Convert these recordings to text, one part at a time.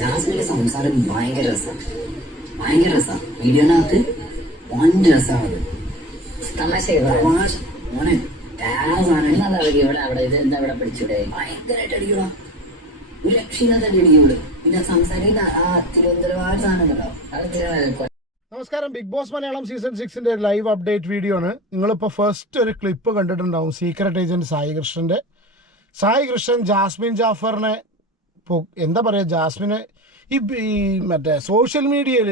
ജാസ്മിന്റെ സംസാരം ഭയങ്കര രസാ വീഡിയോനകത്ത് വൻ രസാണത്. തമാശ മോനെ അവിടെ ഇത് എന്താ ഇവിടെ പിടിച്ചൂടെ? ഭയങ്കരമായിട്ട് അടിക്കണം, ഒരു രക്ഷയില്ലാത്ത അടി അടിക്കുള്ളൂ. പിന്നെ സംസാരിക്കുന്ന ആ തിരുവനന്തപുരം സാധനമല്ലോ അത്. നമസ്കാരം. Bigg Boss Malayalam season 6 live update video ആണ്. നിങ്ങളിപ്പോൾ ഫസ്റ്റ് ഒരു ക്ലിപ്പ് കണ്ടിട്ടുണ്ടാവും. Secret agent Sai Krishnan Jasmine ജാഫറിനെ എന്താ പറയുക, ജാസ്മിനെ ഈ മറ്റേ സോഷ്യൽ മീഡിയയിൽ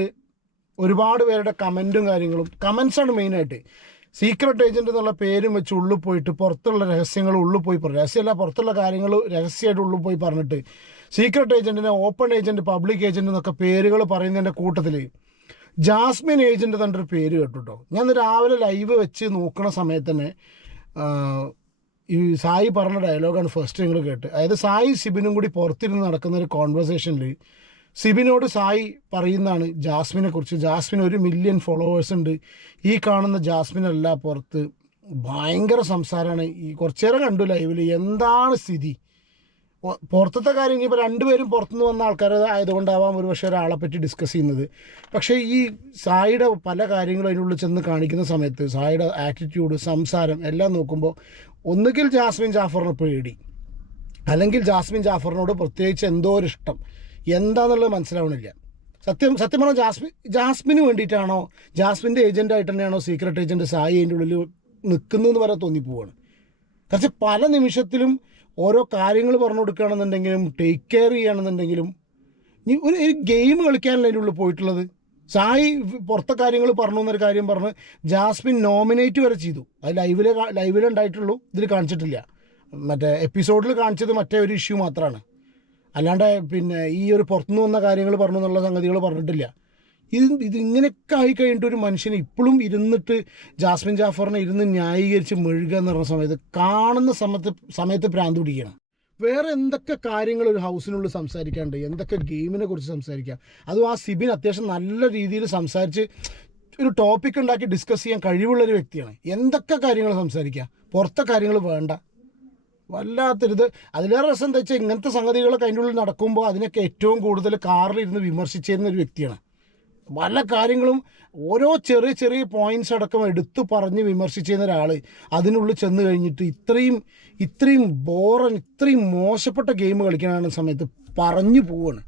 ഒരുപാട് പേരുടെ കമൻസാണ് മെയിനായിട്ട്. സീക്രട്ട് ഏജന്റ് എന്നുള്ള പേരും വെച്ച് ഉള്ളിൽ പോയിട്ട് പുറത്തുള്ള രഹസ്യങ്ങൾ ഉള്ളിൽ പോയി രഹസ്യമല്ല, പുറത്തുള്ള കാര്യങ്ങൾ രഹസ്യമായിട്ട് ഉള്ളിൽ പോയി പറഞ്ഞിട്ട് സീക്രട്ട് ഏജന്റിനെ ഓപ്പൺ ഏജന്റ്, പബ്ലിക് ഏജന്റ് എന്നൊക്കെ പേരുകൾ പറയുന്നതിൻ്റെ കൂട്ടത്തിൽ ജാസ്മിൻ ഏജന്റ് തന്നൊരു പേര് കേട്ടോ. ഞാൻ രാവിലെ ലൈവ് വെച്ച് നോക്കുന്ന സമയത്ത് തന്നെ ഈ സായി പറഞ്ഞ ഡയലോഗാണ് ഫസ്റ്റ് നിങ്ങൾ കേട്ട്. അതായത് സായി സിബിനും കൂടി പുറത്തിരുന്ന് നടക്കുന്ന ഒരു കോൺവെർസേഷനിൽ സിബിനോട് സായി പറയുന്നതാണ് ജാസ്മിനെ കുറിച്ച്. ജാസ്മിൻ 1 മില്യൺ ഫോളോവേഴ്സ് ഉണ്ട്, ഈ കാണുന്ന ജാസ്മിനല്ല പുറത്ത്. ഭയങ്കര സംസാരമാണ്. ഈ കുറച്ചു നേരം കണ്ടു ലൈവിൽ. എന്താണ് സ്ഥിതി? പുറത്തത്തെ കാര്യം ഇനിയിപ്പോൾ രണ്ടുപേരും പുറത്തുനിന്ന് വന്ന ആൾക്കാർ ആയതുകൊണ്ടാവാം ഒരു പക്ഷേ ഒരാളെ പറ്റി ഡിസ്കസ് ചെയ്യുന്നത്. പക്ഷേ ഈ സായിയുടെ പല കാര്യങ്ങളും അതിനുള്ളിൽ ചെന്ന് കാണിക്കുന്ന സമയത്ത് സായിയുടെ ആറ്റിറ്റ്യൂഡ്, സംസാരം എല്ലാം നോക്കുമ്പോൾ ഒന്നുകിൽ ജാസ്മിൻ ജാഫറിന് പേടി, അല്ലെങ്കിൽ ജാസ്മിൻ ജാഫറിനോട് പ്രത്യേകിച്ച് എന്തോ ഒരു ഇഷ്ടം. എന്താണെന്നുള്ളത് മനസ്സിലാവണില്ല. സത്യം പറഞ്ഞാൽ ജാസ്മിന് വേണ്ടിയിട്ടാണോ, ജാസ്മിൻ്റെ ഏജൻ്റായിട്ട് തന്നെയാണോ സീക്രട്ട് ഏജൻറ്റ് സായി അതിൻ്റെ ഉള്ളിൽ നിൽക്കുന്നതെന്ന് വരെ തോന്നിപ്പോവാണ്. കുറച്ച് പല നിമിഷത്തിലും ഓരോ കാര്യങ്ങൾ പറഞ്ഞു കൊടുക്കുകയാണെന്നുണ്ടെങ്കിലും ടേക്ക് കെയർ ചെയ്യുകയാണെന്നുണ്ടെങ്കിലും ഒരു ഗെയിം കളിക്കാനല്ല അതിൻ്റെ ഉള്ളിൽ പോയിട്ടുള്ളത്. സായി പുറത്തെ കാര്യങ്ങൾ പറഞ്ഞു എന്നൊരു കാര്യം പറഞ്ഞ് ജാസ്മിൻ നോമിനേറ്റ് വരെ ചെയ്തു. അത് ലൈവിലുണ്ടായിട്ടുള്ളൂ, ഇതിൽ കാണിച്ചിട്ടില്ല. മറ്റേ എപ്പിസോഡിൽ കാണിച്ചത് മറ്റേ ഒരു ഇഷ്യൂ മാത്രമാണ്. അല്ലാണ്ട് പിന്നെ ഈ ഒരു പുറത്തുനിന്ന് വന്ന കാര്യങ്ങൾ പറഞ്ഞു എന്നുള്ള സംഗതികൾ പറഞ്ഞിട്ടില്ല. ഇതിങ്ങനെയൊക്കെ ആയി കഴിഞ്ഞിട്ട് ഒരു മനുഷ്യന് ഇപ്പോഴും ഇരുന്നിട്ട് ജാസ്മിൻ ജാഫറിനെ ഇരുന്ന് ന്യായീകരിച്ച് മെഴുകുക എന്ന് പറഞ്ഞ സമയത്ത് കാണുന്ന സമയത്ത് ഭ്രാന്ത് പിടിക്കണം. വേറെ എന്തൊക്കെ കാര്യങ്ങൾ ഒരു ഹൗസിനുള്ളിൽ സംസാരിക്കാണ്ട്, എന്തൊക്കെ ഗെയിമിനെ കുറിച്ച് സംസാരിക്കാം. അതും ആ സിബിൻ അത്യാവശ്യം നല്ല രീതിയിൽ സംസാരിച്ച് ഒരു ടോപ്പിക് ഉണ്ടാക്കി ഡിസ്കസ് ചെയ്യാൻ കഴിവുള്ളൊരു വ്യക്തിയാണ്. എന്തൊക്കെ കാര്യങ്ങൾ സംസാരിക്കാം, പുറത്തെ കാര്യങ്ങൾ വേണ്ട. വല്ലാത്തൊരിത്. അതിലേറെ രസം എന്താ വെച്ചാൽ ഇങ്ങനത്തെ സംഗതികളൊക്കെ അതിൻ്റെ ഉള്ളിൽ നടക്കുമ്പോൾ അതിനൊക്കെ ഏറ്റവും കൂടുതൽ കാറിലിരുന്ന് വിമർശിച്ചിരുന്ന ഒരു വ്യക്തിയാണ്. പല കാര്യങ്ങളും ഓരോ ചെറിയ പോയിന്റ്സ് അടക്കം എടുത്തു പറഞ്ഞ് വിമർശിച്ചിരുന്ന ഒരാൾ അതിനുള്ളിൽ ചെന്ന് കഴിഞ്ഞിട്ട് ഇത്രയും ഇത്രയും മോശപ്പെട്ട ഗെയിം കളിക്കാനാണ് സമയത്ത് പറഞ്ഞു പോവാണ്.